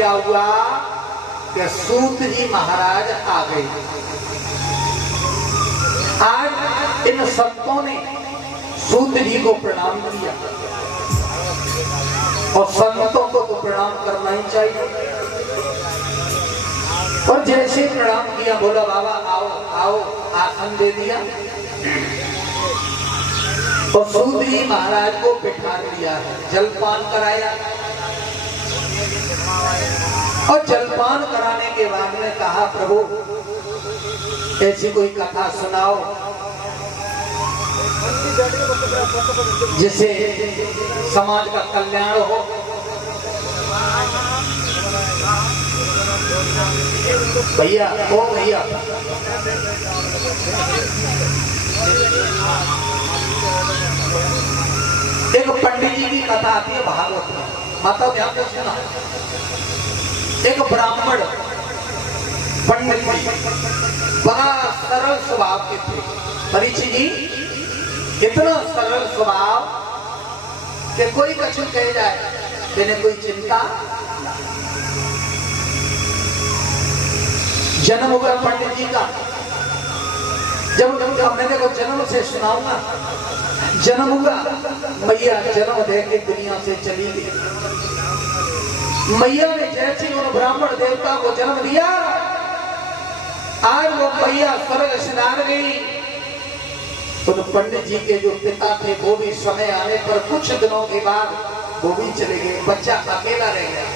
क्या हुआ कि सूत जी महाराज आ गए। आज इन संतों ने सूत जी को प्रणाम किया और संतों को तो प्रणाम करना ही चाहिए। और जैसे प्रणाम किया बोला बाबा आओ आओ, आसन दे दिया और सूत जी महाराज को बिठा दिया, जलपान कराया और जलपान कराने के बाद में कहा प्रभु ऐसी कोई कथा सुनाओ जिससे समाज का कल्याण हो। भैया ओ भैया एक पंडित जी की कथा आती है भागवत में, माता ध्यान से सुना। एक ब्राह्मण पंडित जी बड़ा सरल स्वभाव के थे। परीक्षित जी इतना सरल स्वभाव कि कोई कछु कह जाए मैंने कोई चिंता। जन्म हुआ पंडित जी का, जब हमने देखो जन्म से सुनाऊंगा, जन्म हुआ मैया जन्म दे के दुनिया से चली गई। मैया ने जैसे उन ब्राह्मण देवता को जन्म दिया, आज वो मैया स्वर्ग सिधार गई। उन पंडित जी के जो पिता थे वो भी समय आने पर कुछ दिनों के बाद वो भी चले गए। बच्चा अकेला रह गया,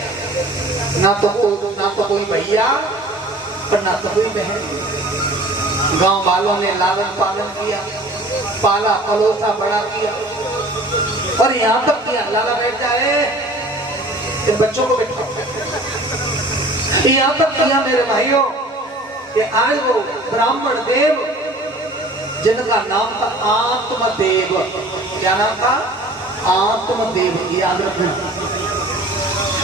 ना तो कोई भैया और ना तो कोई बहन। गांव वालों ने लालन पालन किया, पाला पलोसा बड़ा किया और यहाँ तक किया लाला बैठ जाए इन बच्चों को बैठा। यहाँ तक किया मेरे भाइयों कि आज वो ब्राह्मण देव जिनका नाम था आत्मदेव, क्या नाम था? आत्मदेव, याद रखना।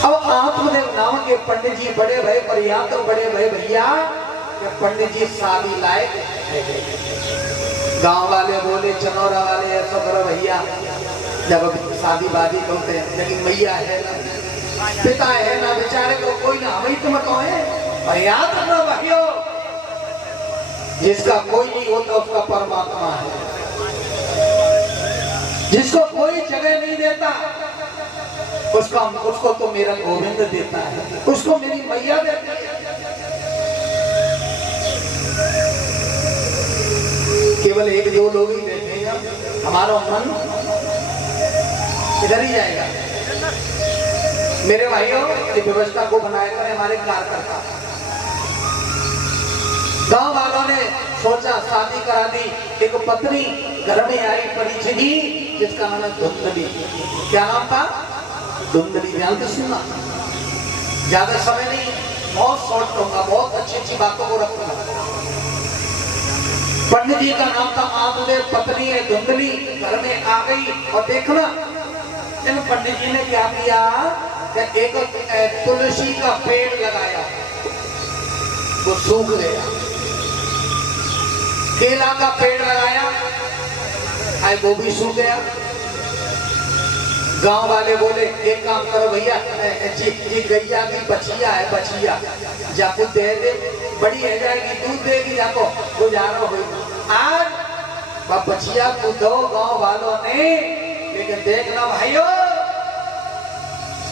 अब आत्मदेव नाम के पंडित जी बड़े भाई और यहाँ तो बड़े भाई भैया पंडित जी शादी लायक। गांव वाले बोले चनौरा वाले ऐसा करो भैया, जब शादी बादी करते हैं लेकिन मैया है ना, पिता है ना, बेचारे को कोई ना, हम ही तुम कहे। और याद रखना भाइयों जिसका कोई नहीं होता उसका परमात्मा है। जिसको कोई जगह नहीं देता उसको तो मेरा गोविंद देता है, उसको मेरी मैया देती है। केवल एक दो लोग ही देखेगा, हमारा मन इधर ही जाएगा। मेरे भाइयों इस व्यवस्था को बनाया करें हमारे कार्यकर्ता। गांव वालों ने सोचा शादी करा दी। एक पत्नी घर में आई परीक्षित जी, जिसका नाम है धुंधली। क्या नाम था? धुंधली। ध्यान से सुनना, ज्यादा समय नहीं, बहुत शॉर्ट कहूंगा, बहुत अच्छी अच्छी बातों को रखूंगा। पंडित जी का नाम था आत्मदेव, पत्नी है धुंधली, घर में आ गई और देखना इन पंडित जी ने क्या किया कि एक तुलसी का पेड़ लगाया, वो सूख गया। केला का पेड़ लगाया, वो भी सूख गया। गांव वाले बोले एक काम करो भैया, जी गैया की बछिया है, बछिया जाको दे दे, बड़ी है जाएगी, दूध देगी, जाको गुजारो हुई। आज बछिया को दो गांव वालों ने, लेकिन देखना भाइयों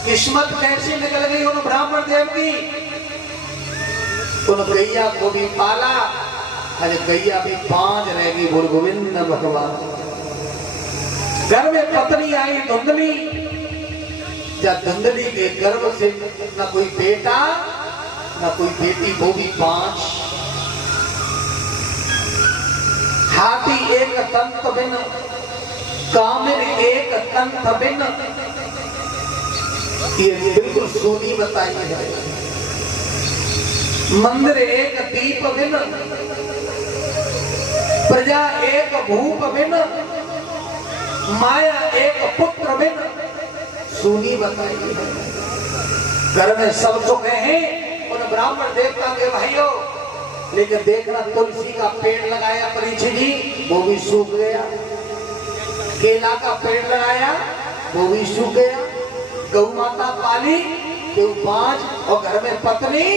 किस्मत कैसी निकल गई उन ब्राह्मण देव की। उन गैया को भी पाला, अरे गैया भी 5 रहेगी। बोल गोविंद भगवान। घर में पत्नी आई धुंधली, जब धुंधली के गर्भ से न कोई बेटा न कोई बेटी, वो भी 5। हाथी एक तंत बिन, कामिर एक तंत बिन, ये बिल्कुल सोनी बताई है। मंदिर एक दीप बिन, प्रजा एक भूप बिन, माया एक पुत्र बिन, सुनी बताई है। घर में सब सुख है उन ब्राह्मण देवता के भाइयों, लेकिन देखना तुलसी का पेड़ लगाया परीक्षित जी, वो भी सूख गया। केला का पेड़ लगाया, वो भी सूख गया। गौ माता पाली, तो 5 और घर में पत्नी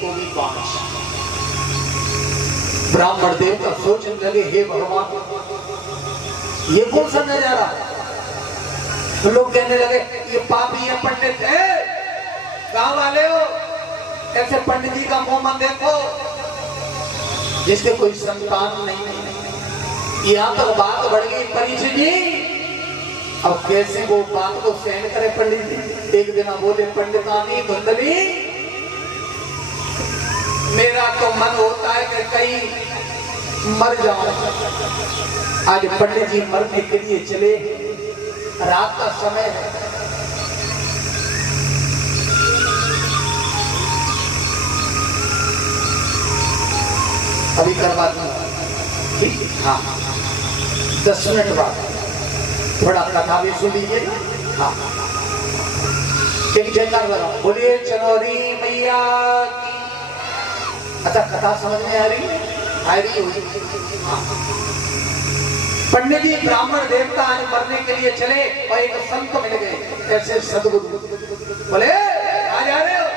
तो भी 5। ब्राह्मण देवता सोचने लगे, हे भगवान ये कौन सा नजारा। तो लोग कहने लगे ये पापी है पंडित है, गांव वाले हो ऐसे पंडित जी का मुंह मत देखो जिसके कोई संतान नहीं। यहाँ तक बात बढ़ गई परीक्षित जी, अब कैसे वो बात को सहन करे पंडित जी। एक दिन बोले पंडितानी धुंधली, मेरा तो मन होता है कि कहीं मर जाऊं। आज पंडित जी मरने के लिए चले, रात का समय है। अभी करवा दूंगा, ठीक है? हाँ 10 मिनट बाद थोड़ा कथा भी सुन लीजिए। हाँ एक जयकार करो, बोलिए चनौरी मैया की। अच्छा कथा समझ में आ रही हुई। हाँ पंडित जी ब्राह्मण देवता आज मरने के लिए चले और एक संत मिल गए, ऐसे सदगुरु। बोले आ जा रहे हो,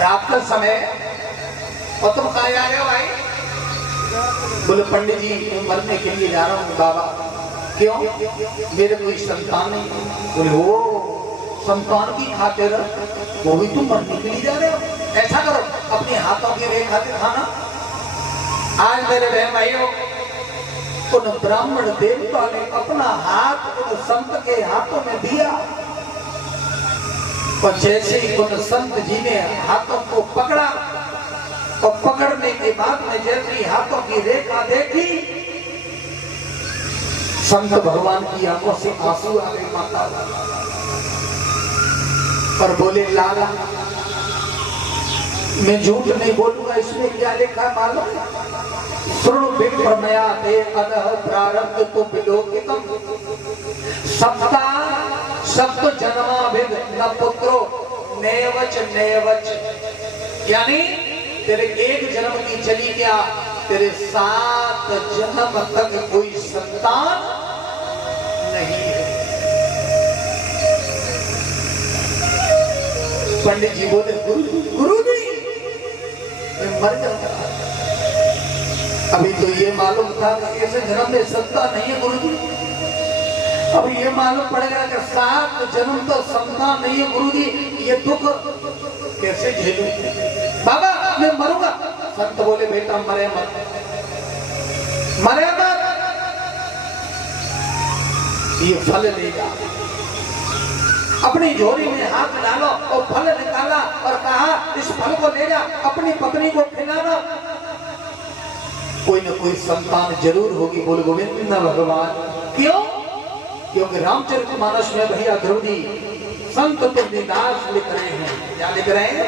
रात का समय और तुम कहाँ जा रहे हो भाई। बोले पंडित जी मैं मरने के लिए जा रहा हूँ बाबा। क्यों, मेरे कोई संतान नहीं। बोले ओ संतान की खातिर वो भी तुम मरने के लिए जा रहे हो। ऐसा करो अपने हाथों की रेखा दिखाना। आज मेरे बहन भाइयों उन ब्राह्मण देवता ने अपना हाथ उन संत के हाथों में दिया और जैसे ही उन संत जी ने हाथों को पकड़ा और पकड़ने के बाद में जैसे हाथों की रेखा देखी, संत भगवान की आंखों से आंसू आ गए माता और बोले लाला मैं झूठ नहीं बोलूंगा, इसमें क्या लिखा मालूम है। सुनो विप्रमया दे अनह प्रारब्ध तो विलोकितम सप्ता सप्त जन्माभिद न पुत्रो नेवच नेवच। यानी तेरे एक जन्म की चली क्या, तेरे 7 जन्म तक कोई संतान नहीं है। पंडित जी बोले गुरु जी मैं मर जाऊंगा। अभी तो ये मालूम था कि ऐसे जन्म में संतान नहीं है गुरु जी। अब ये मालूम पड़ेगा कि 7 जन्म तो संतान नहीं है गुरु जी, ये दुख कैसे झेलूं। बाबा मैं मरूंगा। संत बोले बेटा मरे मत, मरे मत, ये फल लेगा। अपनी झोली में हाथ डालो और फल निकाला और कहा इस फल को ले जा अपनी पत्नी को खिलाना, कोई न कोई संतान जरूर होगी। बोल गोविंद भगवान। क्यों, क्योंकि रामचरितमानस में भैया ध्रुव जी संत तुलसीदास लिख रहे हैं। क्या लिख रहे हैं।